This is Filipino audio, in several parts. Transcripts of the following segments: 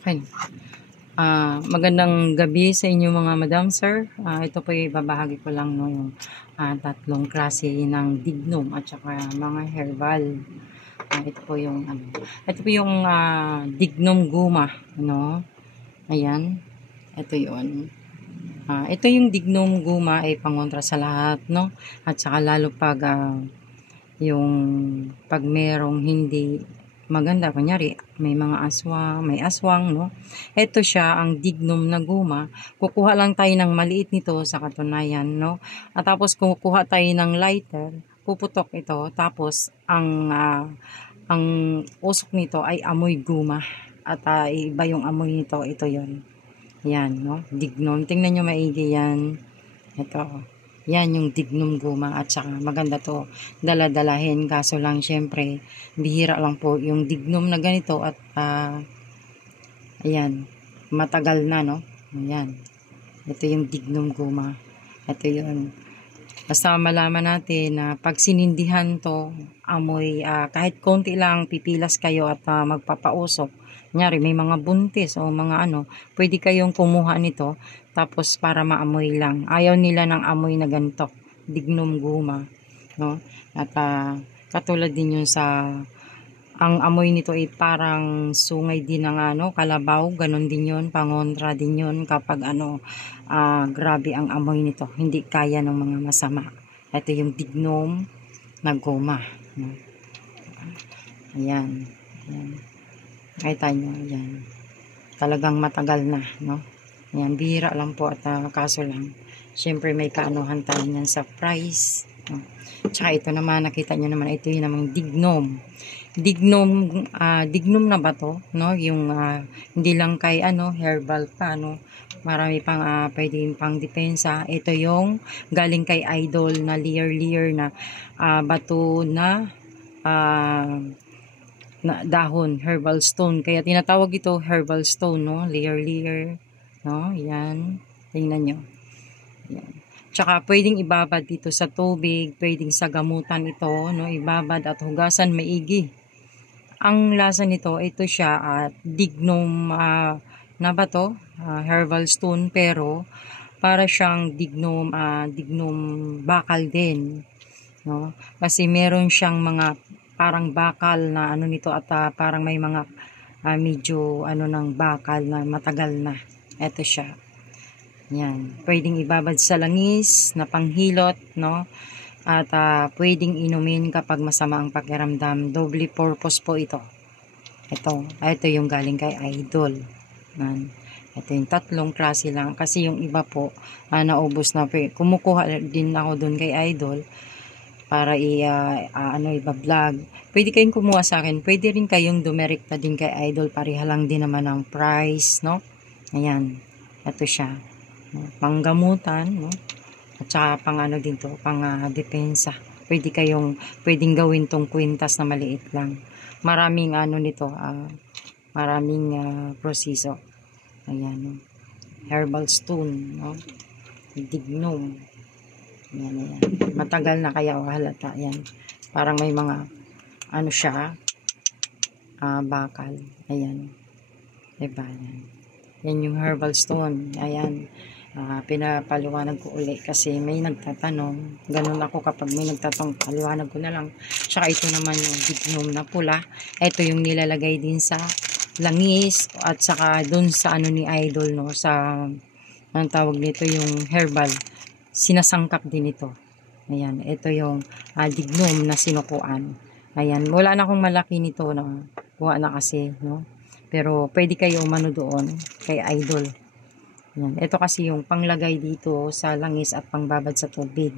Okay. Magandang gabi sa inyo mga madam, sir. Ito po ibabahagi ko lang no, yung tatlong klase ng dignum at saka mga herbal. Ito po yung dignum guma, no? Ayan. Ito 'yon. Ito yung dignum guma ay pangontra sa lahat, no? At saka lalo pag yung pag merong hindi maganda, kunyari may aswang, no? Ito siya ang dignum na guma. Kukuha lang tayo ng maliit nito sa katunayan, no? At tapos kukuha tayo ng lighter, puputok ito, tapos ang usok nito ay amoy guma. At iba yung amoy nito, ito yon. Yan, no? Dignum. Tingnan nyo maigi yan. Ito. Yan yung dignum guma at saka maganda to daladalahin, kaso lang syempre bihira lang po yung dignum na ganito at ayan, matagal na, no? Ayan. Ito yung dignum guma. Ito yun. Basta malaman natin na pag sinindihan to, amoy, kahit konti lang pipilas kayo at magpapausok. Kunyari, may mga buntis o mga pwede kayong kumuha nito tapos para maamoy lang. Ayaw nila ng amoy na ganito, dignum guma, no? At katulad din yun sa ang amoy nito ay parang sungay din ng kalabaw, ganon din yun, pangontra din yun kapag grabe ang amoy nito, hindi kaya ng mga masama. Ito yung dignum na goma, no? Ayan, ayan. Nakita nyo, ayan. Talagang matagal na, no? Ayan, bihira lang po at kaso lang, syempre may kaanuhan tayo niyan sa price, no? Tsaka ito naman, nakita nyo naman, ito yung namang dignum. Dignum na ba to, no? Yung hindi lang kay herbal pa, no? Marami pang pwedeng pang depensa. Ito yung galing kay idol na leer na bato na dahon, herbal stone. Kaya tinatawag ito herbal stone, no? Leer, no? Yan. Tingnan nyo. Yan. Tsaka pwedeng ibabad dito sa tubig, pwedeng sa gamutan ito, no? Ibabad at hugasan maigi. Ang lasa nito, ito siya dignum na ba to? Herbal stone, pero para siyang dignum bakal din, no? Kasi meron siyang mga parang bakal na nito at parang may mga medyo ng bakal na matagal na. Ito siya. Yan. Pwedeng ibabad sa langis na panghilot, no? At pwedeng inumin kapag masama ang pakiramdam. Doble purpose po ito. Ito yung galing kay idol. Ito yung tatlong klase lang. Kasi yung iba po, naubos na. Kumukuha din ako dun kay idol para iba-vlog. Pwede kayong kumuha sa akin. Pwede rin kayong dumirekta din kay idol. Pareha lang din naman ang price, no? Ayan. Ito siya. Panggamutan, no? At saka pang din to, pang depensa. Pwedeng gawin tong kwintas na maliit lang. Maraming nito, maraming proseso. Ayan, no? Herbal stone, no? Dignum. Ayan. Matagal na kaya halata. Ayan. Parang may mga siya, bakal. Ayan. Diba? Yan yung herbal stone. Ayan. Pinapaliwanag ko uli kasi may nagtatanong. Ganun ako kapag may nagtatanong, paliwanag ko na lang. Tsaka ito naman yung dignum na pula. Ito yung nilalagay din sa langis at saka dun sa ni idol, no? Sa anong tawag nito, yung herbal. Sinasangkap din ito. Ayan. Ito yung dignum na sinukuan. Ayan. Wala na akong malaki nito, no? Kuha na kasi, no? Pero pwede kayo umano doon kay idol. Yan. Ito kasi yung panglagay dito sa langis at pangbabad sa tubig.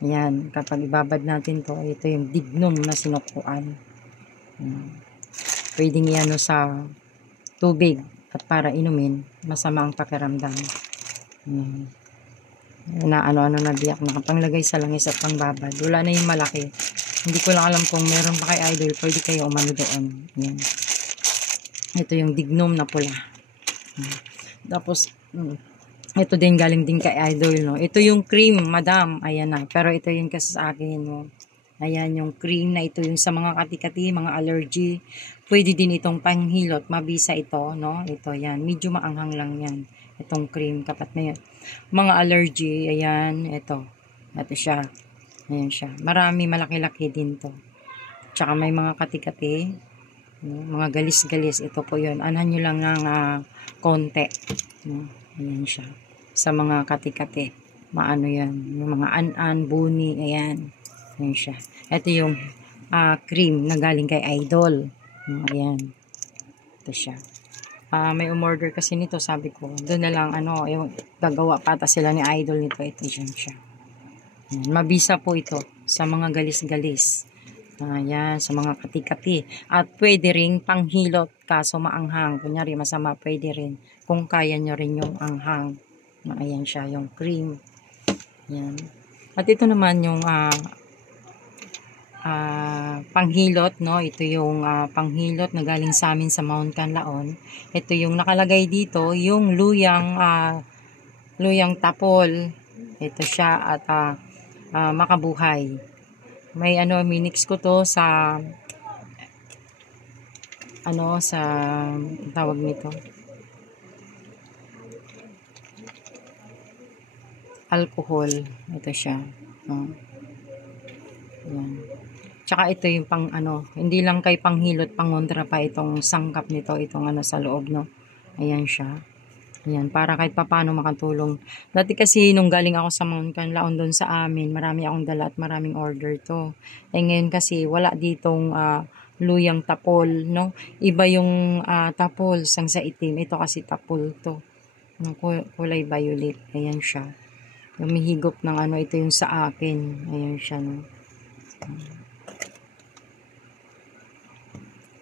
Yan. Kapag ibabad natin to, ito yung dignum na sinukuan. Pwedeng yan sa tubig at para inumin, masama ang pakiramdam. Yan. Na na biyak na panglagay sa langis at pangbabad. Wala na yung malaki. Hindi ko lang alam kung meron pa kay idol, pwede kayo umano doon. Yan. Ito yung dignum na pula. Tapos, ito din galing din kay idol, no? Ito yung cream, madam. Ayan na. Pero ito yung kasi sa akin, no? Ayan, yung cream na ito, yung sa mga kati-kati, mga allergy. Pwede din itong panghilot, mabisa ito, no? Ito, yan. Medyo maanghang lang yan. Itong cream, kapat na yan. Mga allergy, ayan, ito. Ito siya. Ayan siya. Marami, malaki-laki din to. Tsaka may mga kati-kati, no? Mga galis-galis. Ito po yun. Anhan nyo lang ng konti. No? Ayan siya. Sa mga kati-kati. Maano yan. Yung mga an-an, buni, ayan. Ayan siya. Ito yung cream na galing kay Idol. Ayan. Ito siya. May umorder kasi nito, sabi ko. Doon na lang, yung gagawa pata sila ni Idol nito. Ito siya. Ayan. Mabisa po ito sa mga galis-galis. Ayan, sa mga kati-kati. At pwede rin panghilot kaso maanghang. Kunyari, masama, pwede rin. Kung kaya nyo rin yung anghang. Ayan siya, yung cream. Ayan. At ito naman yung panghilot, no? Ito yung panghilot na galing sa amin sa Mount Canlaon. Ito yung nakalagay dito, yung luyang tapol. Ito siya at makabuhay. May minix ko to sa sa tawag nito, alcohol. Ito siya. Ayan. Tsaka ito yung pang hindi lang kay panghilot, pangontra pa itong sangkap nito, itong sa loob, no. Ayan siya. Ayan, para kahit papano makatulong. Dati kasi nung galing ako sa Mount Canlaon doon sa amin, marami akong dala at maraming order to. Ngayon kasi wala ditong luyang tapol, no. Iba yung tapol, sang sa itim. Ito kasi tapol to. Kulay violet. Ayan siya. Lumihigop ng ito yung sa akin. Ayan siya, no.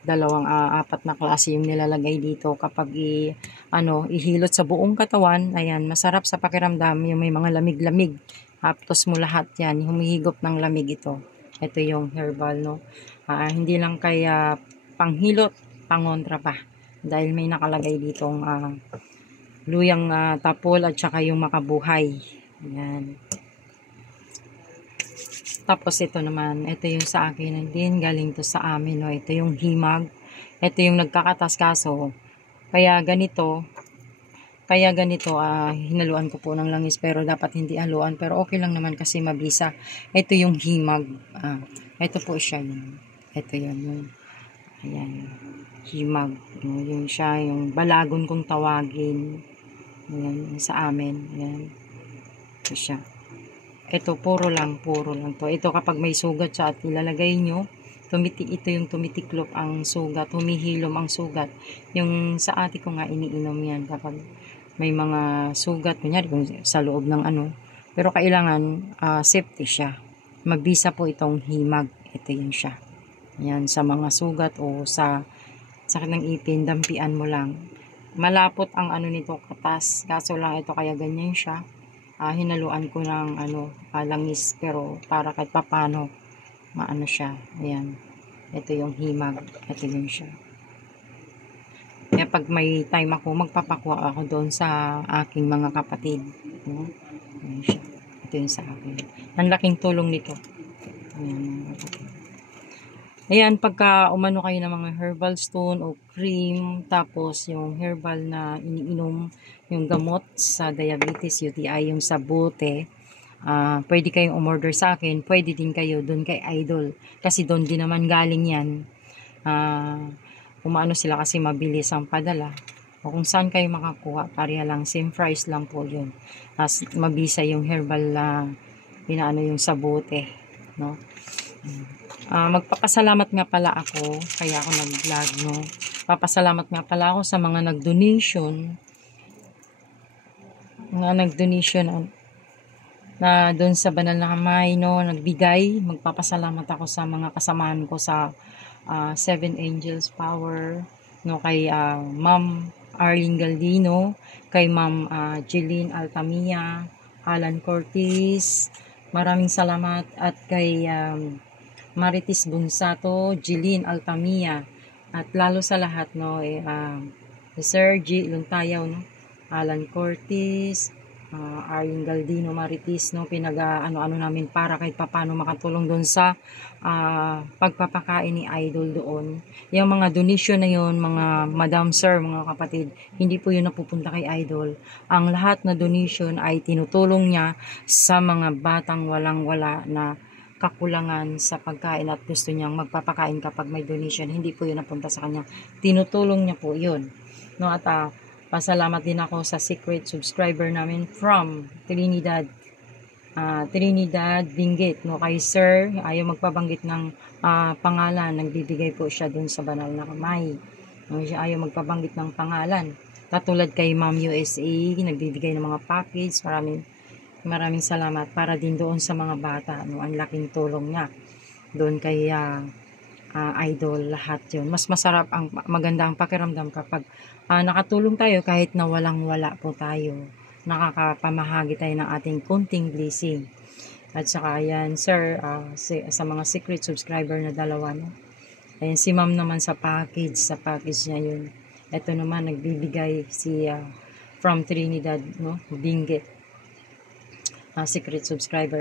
Apat na klase yung nilalagay dito kapag ihilot sa buong katawan. Ayan, masarap sa pakiramdam yung may mga lamig-lamig. Haptos mo lahat yan, humihigop ng lamig ito. Ito yung herbal, no. Hindi lang kaya panghilot, pangontra pa. Dahil may nakalagay ditong luyang tapol at saka yung makabuhay. Ayan. Tapos ito naman, ito yung sa akin din, galing to sa amin, no. Ito yung himag. Ito yung nagkakatas kaso. Kaya ganito, hinaluan ko po ng langis pero dapat hindi haluan. Pero okay lang naman kasi mabisa. Ito yung himag. Ito po siya yun. Ito yun. Ayan. Himag. Yun siya, yung balagon kong tawagin. Ayan, sa amin. Ayan. Ito siya. Ito, puro lang to. Ito kapag may sugat siya at ilalagay nyo, ito yung tumitiklop ang sugat, humihilom ang sugat. Yung sa ate ko nga, iniinom yan kapag may mga sugat, kunyari sa loob ng pero kailangan safety siya. Mabisa po itong himag. Ito yun siya. Yan, sa mga sugat o sa sakit ng ipin, dampian mo lang. Malapot ang nito, katas. Kaso lang ito kaya ganyan siya. Hinaluan ko ng langis pero para kahit papano maano siya. Ayan. Ito yung himag. Ito yun siya. Kaya pag may time ako, magpapakuha ako doon sa aking mga kapatid. Ayan siya. Ito yung sa akin. Ang laking tulong nito. Ayan mga kapatid. Ayan, pagka umano kayo ng mga herbal stone o cream, tapos yung herbal na iniinom, yung gamot sa diabetes, UTI, yung sa bote, pwede kayong umorder sa akin, pwede din kayo doon kay Idol. Kasi doon din naman galing yan. Umaano sila kasi mabilis ang padala. O kung saan kayo makakuha, pareha lang, same price lang po yun. As mabisa yung herbal na pinaano yung sa bote, no? Magpapasalamat nga pala ako, kaya ako nag-vlog, no? Papasalamat nga pala ako sa mga nag-donation na doon sa Banal na Kamay, no, nagbigay. Magpapasalamat ako sa mga kasamahan ko sa Seven Angels Power, no, kay Ma'am Arlene Galdino, kay Ma'am Jeline Altamia, Alan Cortez, maraming salamat, at kay Marites Bunsato, Jeline Altamia, at lalo sa lahat, no, Sir G. Luntayaw, no, Alan Cortez, Aring Galdino Maritis, no, ano namin para kahit papano makatulong doon sa pagpapakain ni Idol doon. Yung mga donation na yun, mga madam sir, mga kapatid, hindi po yun napupunta kay Idol. Ang lahat na donation ay tinutulong niya sa mga batang walang-wala na kakulangan sa pagkain at gusto niyang magpapakain kapag may donation. Hindi po yun napunta sa kanya. Tinutulong niya po yun. No, at pasalamat din ako sa secret subscriber namin from Trinidad Benguet, no, kay sir, ayaw magpabanggit ng pangalan, nagbibigay po siya dun sa banal na kamay, no, siya ayaw magpabanggit ng pangalan, katulad kay Ma'am USA, nagbibigay ng mga package, maraming salamat para din doon sa mga bata, no, ang laking tulong niya doon kay Idol, lahat yun. Mas masarap, maganda ang pakiramdam kapag nakatulong tayo kahit na walang-wala po tayo. Nakakapamahagi tayo ng ating kunting blessing. At saka ayan, sir, sa mga secret subscriber na dalawa, no? Ayan, si ma'am naman sa package niya yun. Ito naman, nagbibigay si from Trinidad, no? Benguet. Secret subscriber.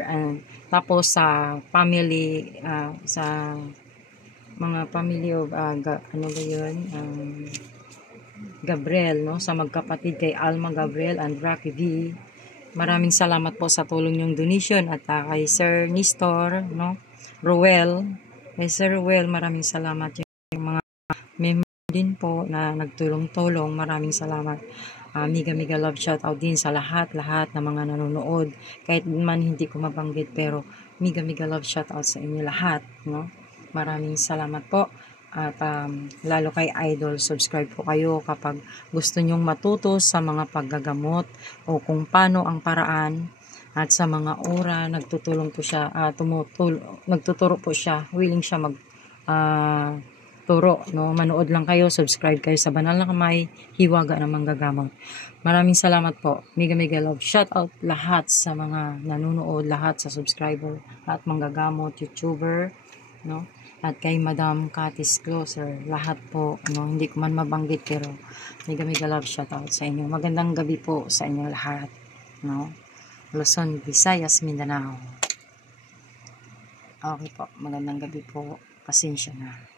Tapos sa family, sa mga family of ano ba yun, Gabriel, no, sa magkapatid kay Alma Gabriel and Rocky V, maraming salamat po sa tulong yung donation. At kay Sir Nestor, no, Ruel, kay Sir Ruel, maraming salamat. Yung mga member din po na nagtulong-tulong, maraming salamat. Mega love shout out din sa lahat na mga nanonood, kahit man hindi ko mabanggit, pero mega love shout out sa inyo lahat, no. Maraming salamat po. At lalo kay Idol, subscribe po kayo kapag gusto nyong matuto sa mga paggagamot o kung paano ang paraan. At sa mga ora, nagtutulong po siya, nagtuturo po siya, willing siya turo, no. Manood lang kayo, subscribe kayo sa Banal na Kamay, Hiwaga ng Manggagamot. Maraming salamat po. Mega love shout out lahat sa mga nanonood, lahat sa subscriber, lahat manggagamot, YouTuber, no, at kay Madam Katis Closer, lahat po, no, hindi ko man mabanggit, pero mega love shout out sa inyo. Magandang gabi po sa inyo lahat, no. Luzon, Visayas, Mindanao. Okay po, magandang gabi po, pasensya na.